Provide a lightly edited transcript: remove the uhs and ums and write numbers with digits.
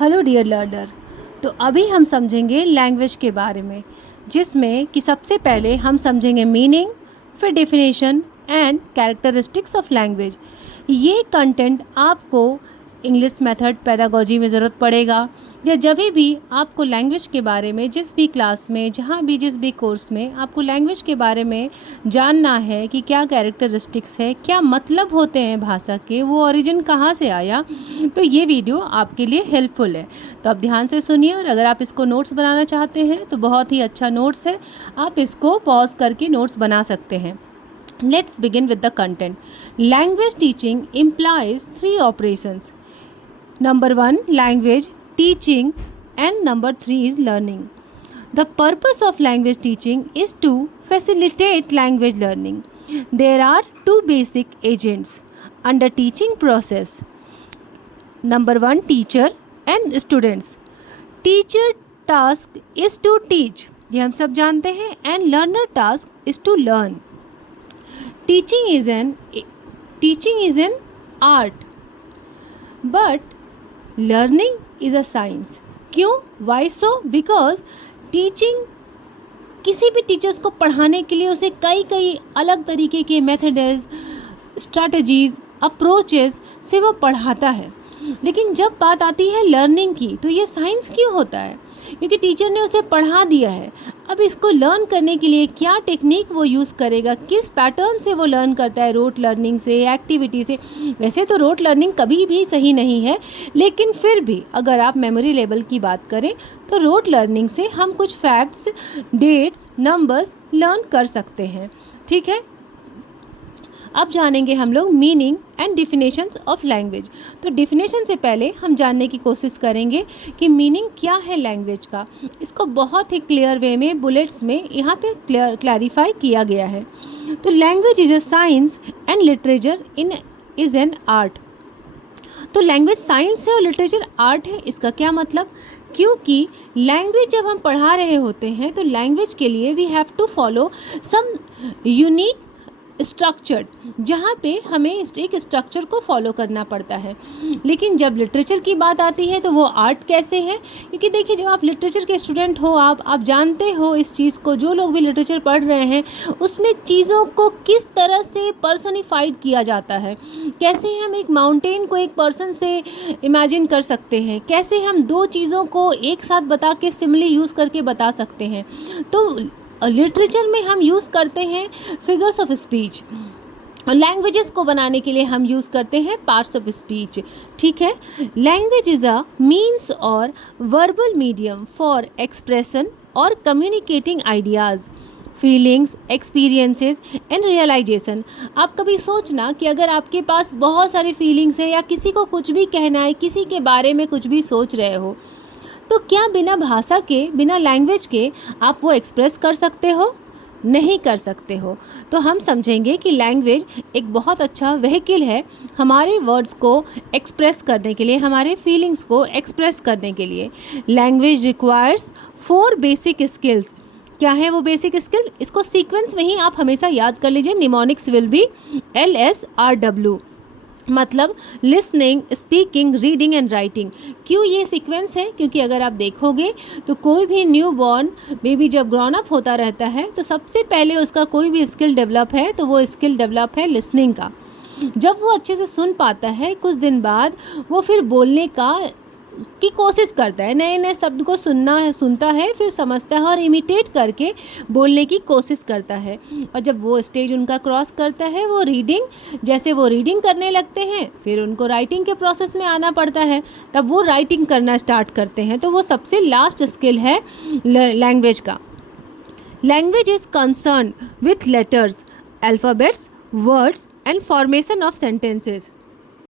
Hello dear learner. तो अभी हम समझेंगे लैंग्वेज के बारे में, जिसमें कि सबसे पहले हम समझेंगे मीनिंग, फिर definition and characteristics of language. ये कंटेंट आपको इंग्लिश मेथड पेडागोजी में ज़रूरत पड़ेगा, या जब भी आपको लैंग्वेज के बारे में जिस भी क्लास में, जहाँ भी जिस भी कोर्स में आपको लैंग्वेज के बारे में जानना है कि क्या कैरेक्टरिस्टिक्स है, क्या मतलब होते हैं भाषा के, वो ओरिजिन कहाँ से आया, तो ये वीडियो आपके लिए हेल्पफुल है। तो आप ध्यान से सुनिए, और अगर आप इसको नोट्स बनाना चाहते हैं तो बहुत ही अच्छा नोट्स है, आप इसको पॉज करके नोट्स बना सकते हैं। Let's begin with the content. Language teaching implies 3 operations. Number 1, language teaching, and number 3 is learning. The purpose of language teaching is to facilitate language learning. There are 2 basic agents under teaching process. Number 1, teacher and students. Teacher task is to teach, ये हम सब जानते हैं, and learner task is to learn. Teaching is an art, but learning is a science. क्यों? Why so? Because teaching, किसी भी teachers को पढ़ाने के लिए उसे कई अलग तरीके के मेथड्स, स्ट्रैटेजीज, अप्रोचेस से वो पढ़ाता है। लेकिन जब बात आती है लर्निंग की, तो ये साइंस क्यों होता है? क्योंकि टीचर ने उसे पढ़ा दिया है। अब इसको लर्न करने के लिए क्या टेक्निक वो यूज़ करेगा, किस पैटर्न से वो लर्न करता है, रोट लर्निंग से, एक्टिविटी से। वैसे तो रोट लर्निंग कभी भी सही नहीं है, लेकिन फिर भी अगर आप मेमोरी लेवल की बात करें तो रोट लर्निंग से हम कुछ फैक्ट्स, डेट्स, नंबर्स लर्न कर सकते हैं। ठीक है, अब जानेंगे हम लोग meaning and definitions of language. तो डिफिनेशन से पहले हम जानने की कोशिश करेंगे कि मीनिंग क्या है लैंग्वेज का। इसको बहुत ही क्लियर वे में बुलेट्स में यहाँ पे क्लैरिफाई किया गया है। तो language is a science and literature is an art. तो लैंग्वेज साइंस है और लिटरेचर आर्ट है। इसका क्या मतलब? क्योंकि लैंग्वेज जब हम पढ़ा रहे होते हैं तो लैंग्वेज के लिए we have to follow some unique structure, जहाँ पे हमें एक स्ट्रक्चर को फॉलो करना पड़ता है। लेकिन जब लिटरेचर की बात आती है तो वो आर्ट कैसे है? क्योंकि देखिए, जब आप लिटरेचर के स्टूडेंट हो, आप जानते हो इस चीज़ को, जो लोग भी लिटरेचर पढ़ रहे हैं उसमें चीज़ों को किस तरह से पर्सनिफाइड किया जाता है। कैसे हम एक माउंटेन को एक पर्सन से इमेजिन कर सकते हैं, कैसे हम 2 चीज़ों को एक साथ बता के सिमिली यूज़ करके बता सकते हैं। तो लिटरेचर में हम यूज़ करते हैं फिगर्स ऑफ स्पीच, और लैंग्वेजेस को बनाने के लिए हम यूज़ करते हैं पार्ट्स ऑफ स्पीच। ठीक है, लैंग्वेज इज़ अ मीन्स और वर्बल मीडियम फॉर एक्सप्रेशन और communicating ideas, feelings, experiences and realisation. आप कभी सोचना कि अगर आपके पास बहुत सारी फीलिंग्स है, या किसी को कुछ भी कहना है, किसी के बारे में कुछ भी सोच रहे हो, तो क्या बिना भाषा के, बिना लैंग्वेज के आप वो एक्सप्रेस कर सकते हो? नहीं कर सकते हो। तो हम समझेंगे कि लैंग्वेज एक बहुत अच्छा व्हीकल है हमारे वर्ड्स को एक्सप्रेस करने के लिए, हमारे फीलिंग्स को एक्सप्रेस करने के लिए। Language requires 4 basic skills. क्या है वो बेसिक स्किल? इसको सीक्वेंस में ही आप हमेशा याद कर लीजिए। निमोनिक्स विल बी LSRW, मतलब listening, speaking, reading and writing. क्यों ये सीक्वेंस है? क्योंकि अगर आप देखोगे तो कोई भी न्यू बॉर्न बेबी जब ग्रोन अप होता रहता है तो सबसे पहले उसका कोई भी स्किल डेवलप है, तो वो स्किल डेवलप है लिसनिंग का। जब वो अच्छे से सुन पाता है, कुछ दिन बाद वो फिर बोलने की कोशिश करता है, नए नए शब्द को सुनता है, फिर समझता है और इमिटेट करके बोलने की कोशिश करता है। और जब वो स्टेज उनका क्रॉस करता है, वो रीडिंग, जैसे वो रीडिंग करने लगते हैं, फिर उनको राइटिंग के प्रोसेस में आना पड़ता है, तब वो राइटिंग करना स्टार्ट करते हैं। तो वो सबसे लास्ट स्किल है लैंग्वेज का। Language is concern with letters, alphabets, words and formation of sentences.